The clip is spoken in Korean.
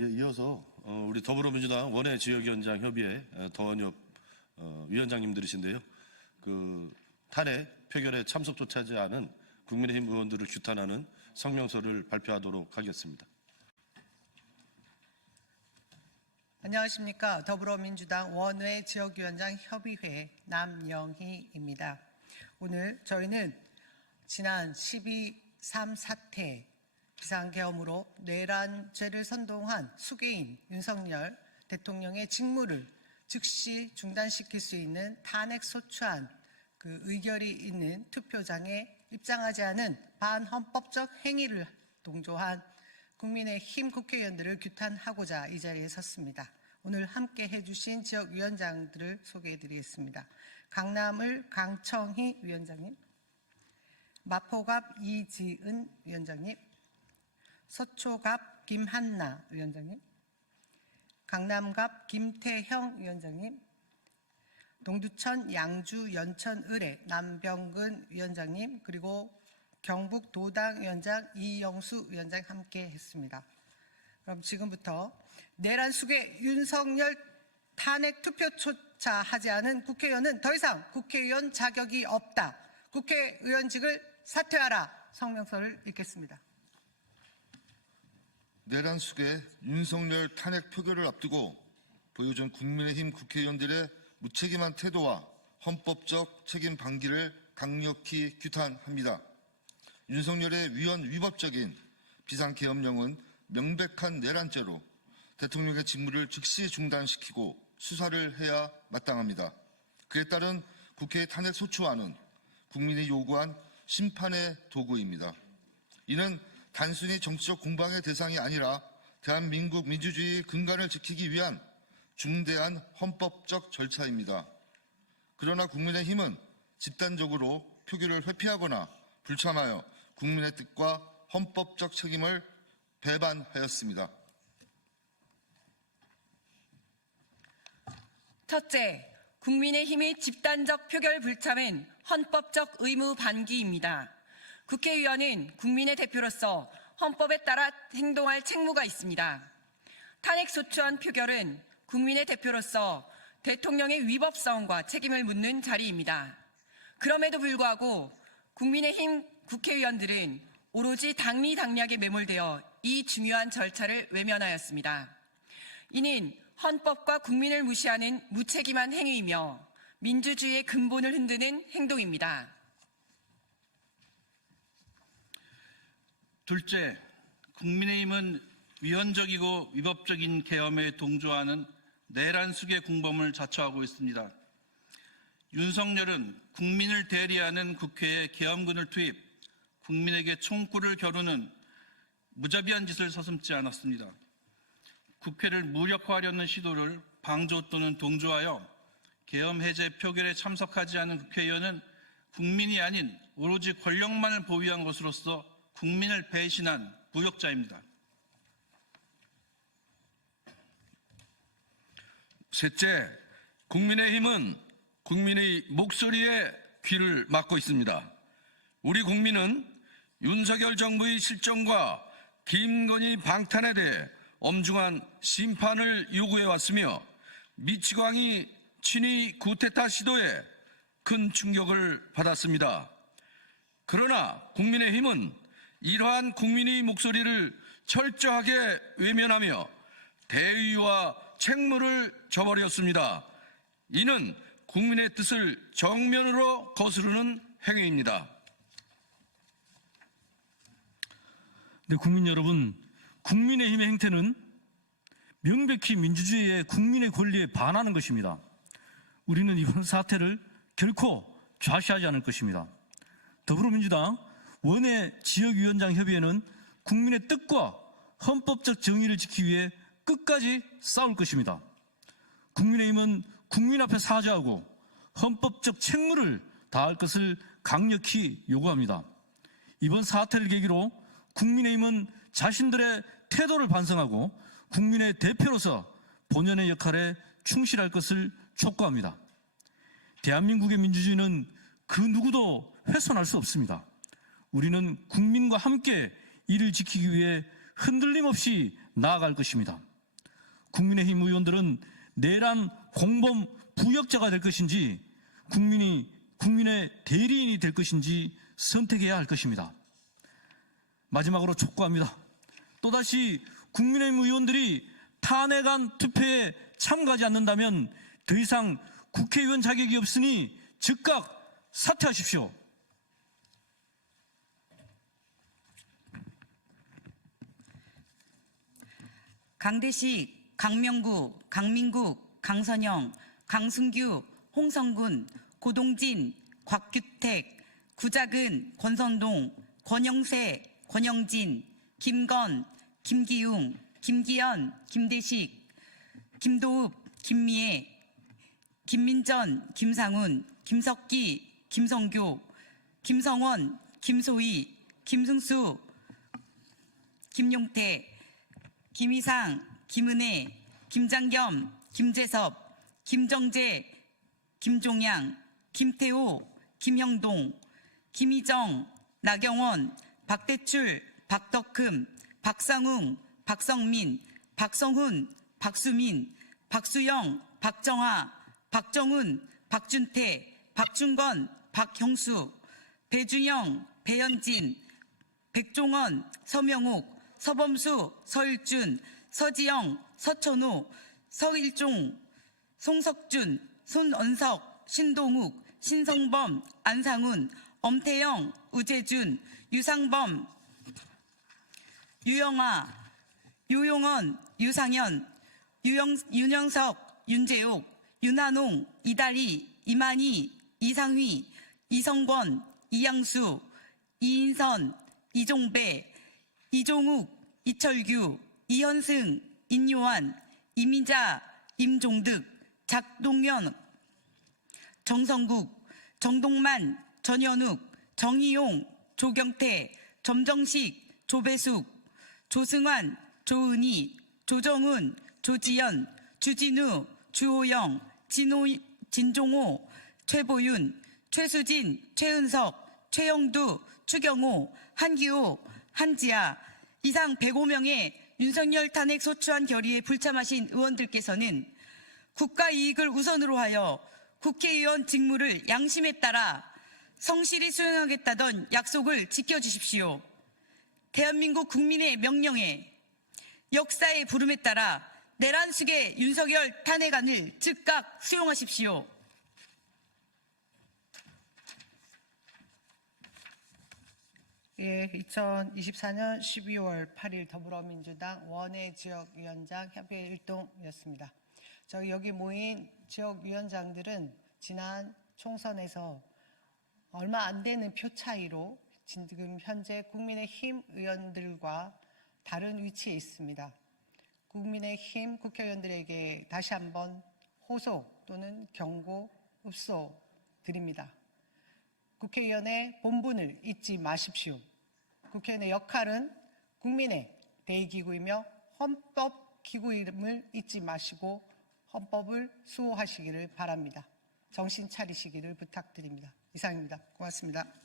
예, 이어서 우리 더불어민주당 원외 지역위원장 협의회 더원협 위원장님들이신데요. 그 탄핵 표결에 참석조차 하지 않은 국민의힘 의원들을 규탄하는 성명서를 발표하도록 하겠습니다. 안녕하십니까. 더불어민주당 원외 지역위원장 협의회 남영희입니다. 오늘 저희는 지난 12.3 사태 비상계엄으로 내란죄를 선동한 수괴인 윤석열 대통령의 직무를 즉시 중단시킬 수 있는 탄핵소추안 그 의결이 있는 투표장에 입장하지 않은 반헌법적 행위를 동조한 국민의힘 국회의원들을 규탄하고자 이 자리에 섰습니다. 오늘 함께 해주신 지역위원장들을 소개해드리겠습니다. 강남을 강청희 위원장님, 마포갑 이지은 위원장님, 서초갑 김한나 위원장님, 강남갑 김태형 위원장님, 동두천 양주 연천을의 남병근 위원장님, 그리고 경북 도당 위원장 이영수 위원장 함께 했습니다. 그럼 지금부터 내란 수괴 윤석열 탄핵 투표조차 하지 않은 국회의원은 더 이상 국회의원 자격이 없다. 국회의원직을 사퇴하라. 성명서를 읽겠습니다. 내란 수괴 윤석열 탄핵 표결을 앞두고 보여준 국민의힘 국회의원들의 무책임한 태도와 헌법적 책임 방기를 강력히 규탄합니다. 윤석열의 위헌 위법적인 비상계엄령은 명백한 내란죄로 대통령의 직무를 즉시 중단시키고 수사를 해야 마땅합니다. 그에 따른 국회의 탄핵 소추안은 국민이 요구한 심판의 도구입니다. 이는 단순히 정치적 공방의 대상이 아니라 대한민국 민주주의의 근간을 지키기 위한 중대한 헌법적 절차입니다. 그러나 국민의힘은 집단적으로 표결을 회피하거나 불참하여 국민의 뜻과 헌법적 책임을 배반하였습니다. 첫째, 국민의힘의 집단적 표결 불참은 헌법적 의무 반기입니다. 국회의원은 국민의 대표로서 헌법에 따라 행동할 책무가 있습니다. 탄핵소추안 표결은 국민의 대표로서 대통령의 위법성과 책임을 묻는 자리입니다. 그럼에도 불구하고 국민의힘 국회의원들은 오로지 당리당략에 매몰되어 이 중요한 절차를 외면하였습니다. 이는 헌법과 국민을 무시하는 무책임한 행위이며 민주주의의 근본을 흔드는 행동입니다. 둘째, 국민의힘은 위헌적이고 위법적인 계엄에 동조하는 내란 수괴 공범을 자처하고 있습니다. 윤석열은 국민을 대리하는 국회에 계엄군을 투입, 국민에게 총구를 겨루는 무자비한 짓을 서슴지 않았습니다. 국회를 무력화하려는 시도를 방조 또는 동조하여 계엄 해제 표결에 참석하지 않은 국회의원은 국민이 아닌 오로지 권력만을 보유한 것으로서 국민을 배신한 부역자입니다. 셋째, 국민의힘은 국민의 목소리에 귀를 막고 있습니다. 우리 국민은 윤석열 정부의 실정과 김건희 방탄에 대해 엄중한 심판을 요구해왔으며 미치광이 친위 쿠데타 시도에 큰 충격을 받았습니다. 그러나 국민의힘은 이러한 국민의 목소리를 철저하게 외면하며 대의와 책무를 저버렸습니다. 이는 국민의 뜻을 정면으로 거스르는 행위입니다. 네, 국민 여러분, 국민의힘의 행태는 명백히 민주주의의 국민의 권리에 반하는 것입니다. 우리는 이번 사태를 결코 좌시하지 않을 것입니다. 더불어민주당 원외 지역위원장 협의회는 국민의 뜻과 헌법적 정의를 지키기 위해 끝까지 싸울 것입니다. 국민의힘은 국민 앞에 사죄하고 헌법적 책무를 다할 것을 강력히 요구합니다. 이번 사태를 계기로 국민의힘은 자신들의 태도를 반성하고 국민의 대표로서 본연의 역할에 충실할 것을 촉구합니다. 대한민국의 민주주의는 그 누구도 훼손할 수 없습니다. 우리는 국민과 함께 이를 지키기 위해 흔들림 없이 나아갈 것입니다. 국민의힘 의원들은 내란 공범 부역자가 될 것인지 국민의 대리인이 될 것인지 선택해야 할 것입니다. 마지막으로 촉구합니다. 또다시 국민의힘 의원들이 탄핵안 투표에 참가하지 않는다면 더 이상 국회의원 자격이 없으니 즉각 사퇴하십시오. 강대식, 강명구, 강민국, 강선영, 강승규, 홍성군, 고동진, 곽규택, 구작은, 권선동, 권영세, 권영진, 김건, 김기웅, 김기현, 김대식, 김도읍, 김미애, 김민전, 김상훈, 김석기, 김성교, 김성원, 김소희, 김승수, 김용태, 김희상, 김은혜, 김장겸, 김재섭, 김정재, 김종양, 김태호, 김형동, 김희정, 나경원, 박대출, 박덕흠, 박상웅, 박성민, 박성훈, 박수민, 박수영, 박정하, 박정훈, 박준태, 박준건, 박형수, 배준영, 배현진, 백종원, 서명옥, 서범수, 서일준, 서지영, 서천호, 서일종, 송석준, 손언석, 신동욱, 신성범, 안상훈, 엄태영, 우재준, 유상범, 유영아, 유용원, 유상현, 윤영석, 윤재옥, 윤한홍, 이다리, 이만희, 이상휘, 이성권, 이양수, 이인선, 이종배, 이종욱, 이철규, 이현승, 인요한, 이민자, 임종득, 작동현, 정성국, 정동만, 전현욱, 정희용, 조경태, 점정식, 조배숙, 조승환, 조은희, 조정훈, 조지연, 주진우, 주호영, 진종호, 최보윤, 최수진, 최은석, 최영두, 추경호, 한기호, 한지아 이상 105명의 윤석열 탄핵 소추안 결의에 불참하신 의원들께서는 국가 이익을 우선으로 하여 국회의원 직무를 양심에 따라 성실히 수행하겠다던 약속을 지켜주십시오. 대한민국 국민의 명령에 역사의 부름에 따라 내란숙의 윤석열 탄핵안을 즉각 수용하십시오. 예, 2024년 12월 8일 더불어민주당 원외지역위원장 협의 일동이었습니다. 저희 여기 모인 지역위원장들은 지난 총선에서 얼마 안 되는 표 차이로 지금 현재 국민의힘 의원들과 다른 위치에 있습니다. 국민의힘 국회의원들에게 다시 한번 호소 또는 경고, 읍소 드립니다. 국회의원의 본분을 잊지 마십시오. 국회의원의 역할은 국민의 대의기구이며 헌법기구임을 잊지 마시고 헌법을 수호하시기를 바랍니다. 정신 차리시기를 부탁드립니다. 이상입니다. 고맙습니다.